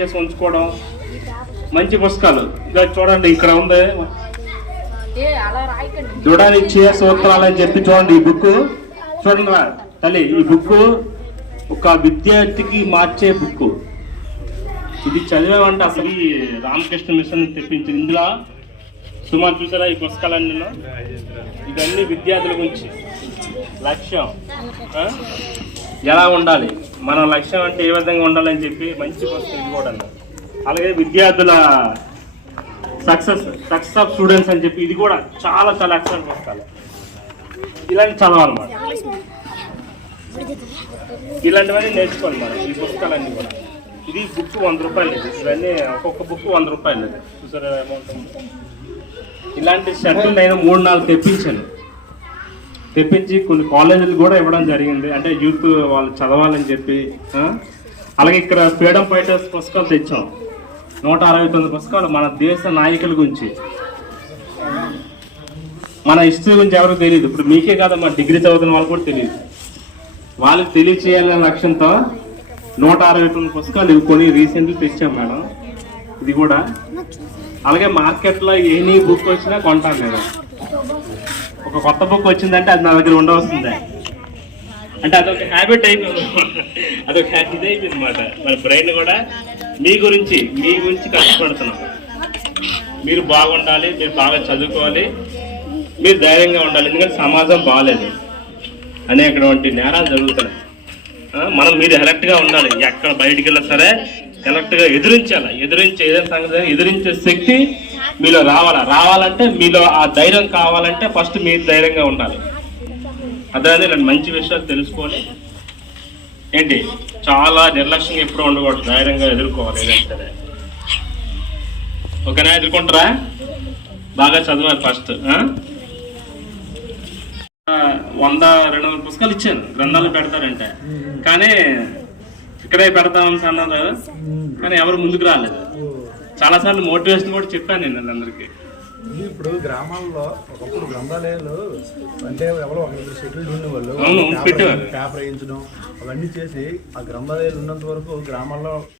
చేసి ఉంచుకోవడం. మంచి పుస్తకాలు. ఇక చూడండి ఇక్కడ ఉంది. ఏ అలా రాయకండి. దృఢనిచ్చే సూత్రాలు అని చెప్పి చూడండి ఈ బుక్ చూడండి తల్లి ఈ బుక్ ఒక విద్యార్థికి మార్చే బుక్ ఇది చదివామంటే అసలు ఈ రామకృష్ణ మిషన్ తెప్పించింది. ఇందులో సుమారు చూసారా ఈ పుస్తకాలన్నీ ఇవన్నీ విద్యార్థుల గురించి. లక్ష్యం? ఎలా ఉండాలి? మన లక్ష్యం అంటే ఏ విధంగా ఉండాలని చెప్పి మంచి పుస్తకం ఇవ్వడం అలాగే విద్యార్థుల సక్సెస్ సక్సెస్ ఆఫ్ స్టూడెంట్స్ అని చెప్పి ఇది కూడా చాలా చాలా ఎక్సలెంట్ పుస్తకాలు ఇలాంటి చదవాలన్నమాట ఇలాంటివన్నీ నేర్చుకోవాలి మనం ఈ పుస్తకాలన్నీ కూడా. ఇది బుక్ వంద రూపాయలు ఇవన్నీ ఒక్కొక్క బుక్ వంద రూపాయలు చూసారు అమౌంట్ ఇలాంటి షర్ట్లు నేను మూడు నాలుగు తెప్పించాను. తెప్పించి కొన్ని కాలేజీలు కూడా ఇవ్వడం జరిగింది. అంటే యూత్ వాళ్ళు చదవాలని చెప్పి అలాగే ఇక్కడ ఫ్రీడమ్ ఫైటర్స్ పుస్తకాలు తెచ్చాం. నూట అరవై తొమ్మిది పుస్తకాలు మన దేశ నాయకుల గురించి. మన హిస్టరీ గురించి ఎవరికి తెలియదు ఇప్పుడు మీకే కాదు మా డిగ్రీ చదువుతున్న వాళ్ళు కూడా తెలియదు వాళ్ళకి తెలియచేయాలనే లక్ష్యంతో నూట అరవై తొమ్మిది పుస్తకాలు ఇవి కొని తెచ్చాం మేడం. ఇది కూడా. అలాగే మార్కెట్లో ఎనీ బుక్ వచ్చినా కొంటాను నేను ఒక కొత్త బుక్ వచ్చిందంటే అది నా దగ్గర ఉండవలసిందే. అంటే అదొక హ్యాబిట్ అయిపోయింది అదొక హ్యాబిట్ ఇది అయిపోయింది అనమాట మన బ్రెయిన్ కూడా మీ గురించి మీ గురించి కష్టపడుతున్నాం. మీరు బాగుండాలి మీరు బాగా చదువుకోవాలి మీరు ధైర్యంగా ఉండాలి. ఎందుకంటే సమాజం బాగాలేదు అనేకటువంటి నేరాలు జరుగుతున్నాయి. మనం మీరు ఎలర్ట్గా ఉండాలి. ఎక్కడ బయటికి వెళ్ళినా సరే ఎలర్ట్గా ఎదిరించాలి? ఎదిరించే ఏదైనా సంగతి ఎదిరించే శక్తి మీలో రావాలా? రావాలంటే మీలో ఆ ధైర్యం కావాలంటే ఫస్ట్ మీరు ధైర్యంగా ఉండాలి. అదే నేను మంచి విషయాలు తెలుసుకొని ఏంటి? చాలా నిర్లక్ష్యంగా ఎప్పుడు ఉండకూడదు. ధైర్యంగా ఎదుర్కోవాలి ఏదైనా సరే. ఓకేనా? ఎదుర్కొంటారా? బాగా చదివారు ఫస్ట్ వంద రెండు వందల పుస్తకాలు ఇచ్చాను గ్రంథాలు పెడతారంటే. కానీ ఇక్కడే పెడతామని అన్నారు కానీ ఎవరు ముందుకు రాలేదు. చాలా సార్లు మోటివేషన్ కూడా చెప్పాను నేను వాళ్ళందరికీ ఇది ఇప్పుడు గ్రామాల్లో ఒకప్పుడు గ్రంథాలయాలు అంటే ఎవరో ఒకరు షెడ్యూల్ ఉండేవాళ్ళు. పేపర్ వేయించడం అవన్నీ చేసి ఆ గ్రంథాలయాలు ఉన్నంత వరకు గ్రామాల్లో